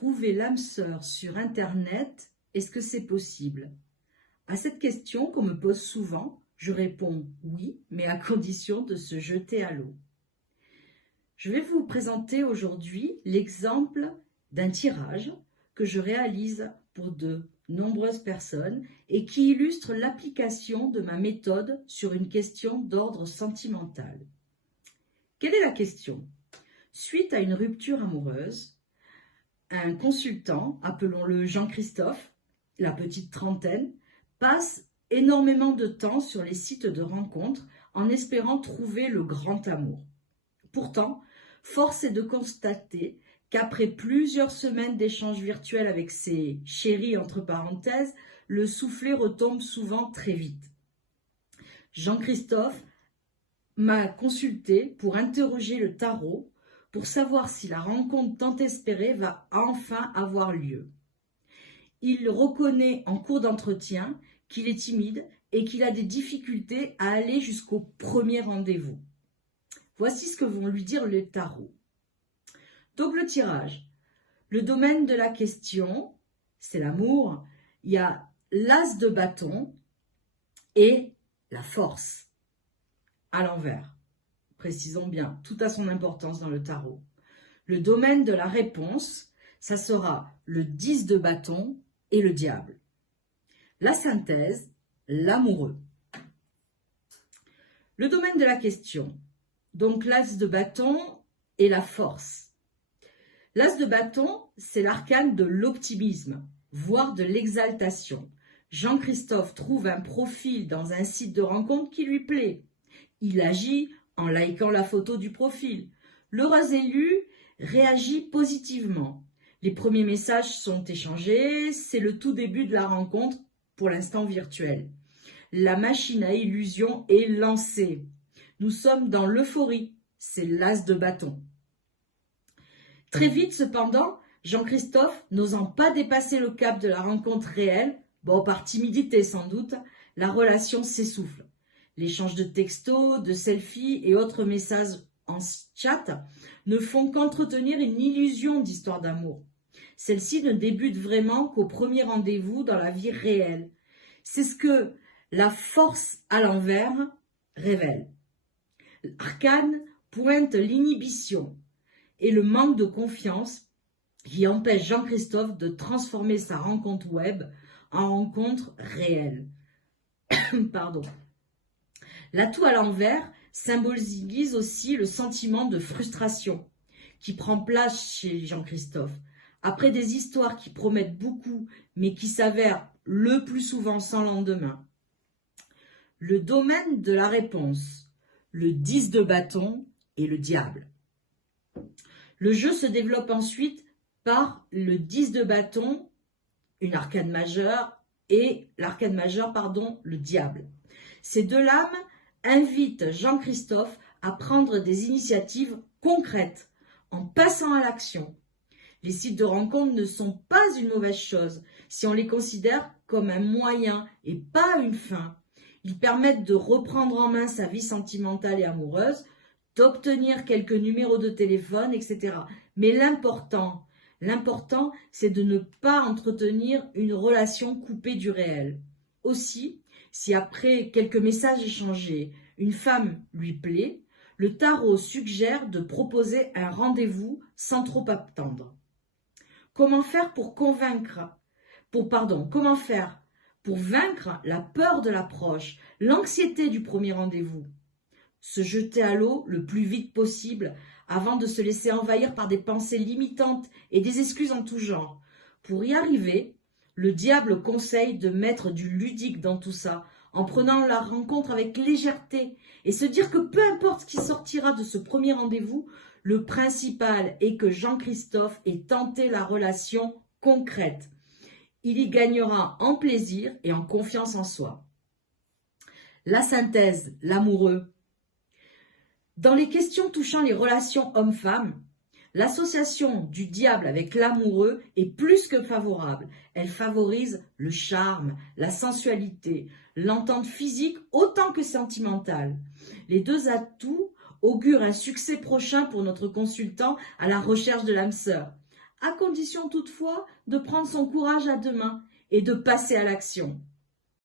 Trouver l'âme sœur sur Internet, est-ce que c'est possible? À cette question qu'on me pose souvent, je réponds oui, mais à condition de se jeter à l'eau. Je vais vous présenter aujourd'hui l'exemple d'un tirage que je réalise pour de nombreuses personnes et qui illustre l'application de ma méthode sur une question d'ordre sentimental. Quelle est la question? Suite à une rupture amoureuse, un consultant, appelons-le Jean-Christophe, la petite trentaine, passe énormément de temps sur les sites de rencontres en espérant trouver le grand amour. Pourtant, force est de constater qu'après plusieurs semaines d'échanges virtuels avec ses chéris entre parenthèses, le soufflet retombe souvent très vite. Jean-Christophe m'a consulté pour interroger le tarot pour savoir si la rencontre tant espérée va enfin avoir lieu. Il reconnaît en cours d'entretien qu'il est timide et qu'il a des difficultés à aller jusqu'au premier rendez-vous. Voici ce que vont lui dire les tarots. Double tirage. Le domaine de la question, c'est l'amour. Il y a l'as de bâton et la force à l'envers. Précisons bien, tout a son importance dans le tarot. Le domaine de la réponse, ça sera le 10 de bâton et le diable. La synthèse, l'amoureux. Le domaine de la question, donc l'as de bâton et la force. L'as de bâton, c'est l'arcane de l'optimisme, voire de l'exaltation. Jean-Christophe trouve un profil dans un site de rencontre qui lui plaît. Il agit en likant la photo du profil. L'heureux élu réagit positivement. Les premiers messages sont échangés, c'est le tout début de la rencontre, pour l'instant virtuelle. La machine à illusion est lancée. Nous sommes dans l'euphorie, c'est l'as de bâton. Très vite cependant, Jean-Christophe, n'osant pas dépasser le cap de la rencontre réelle, par timidité sans doute, la relation s'essouffle. L'échange de textos, de selfies et autres messages en chat ne font qu'entretenir une illusion d'histoire d'amour. Celle-ci ne débute vraiment qu'au premier rendez-vous dans la vie réelle. C'est ce que la force à l'envers révèle. L'arcane pointe l'inhibition et le manque de confiance qui empêche Jean-Christophe de transformer sa rencontre web en rencontre réelle. Pardon. L'atout à l'envers symbolise aussi le sentiment de frustration qui prend place chez Jean-Christophe. Après des histoires qui promettent beaucoup, mais qui s'avèrent le plus souvent sans lendemain. Le domaine de la réponse, le 10 de bâton et le diable. Le jeu se développe ensuite par le 10 de bâton, une arcane majeure, et l'arcane majeure, le diable. Ces deux lames invitent Jean-Christophe à prendre des initiatives concrètes en passant à l'action. Les sites de rencontre ne sont pas une mauvaise chose si on les considère comme un moyen et pas une fin. Ils permettent de reprendre en main sa vie sentimentale et amoureuse, d'obtenir quelques numéros de téléphone, etc. Mais l'important, c'est de ne pas entretenir une relation coupée du réel. Aussi, si après quelques messages échangés, une femme lui plaît, le tarot suggère de proposer un rendez-vous sans trop attendre. Comment faire pour vaincre la peur de l'approche, l'anxiété du premier rendez-vous? Se jeter à l'eau le plus vite possible avant de se laisser envahir par des pensées limitantes et des excuses en tout genre. Pour y arriver, le diable conseille de mettre du ludique dans tout ça, en prenant la rencontre avec légèreté et se dire que peu importe ce qui sortira de ce premier rendez-vous, le principal est que Jean-Christophe ait tenté la relation concrète. Il y gagnera en plaisir et en confiance en soi. La synthèse, l'amoureux. Dans les questions touchant les relations hommes-femmes, l'association du diable avec l'amoureux est plus que favorable. Elle favorise le charme, la sensualité, l'entente physique autant que sentimentale. Les deux atouts augurent un succès prochain pour notre consultant à la recherche de l'âme sœur. à condition toutefois de prendre son courage à deux mains et de passer à l'action.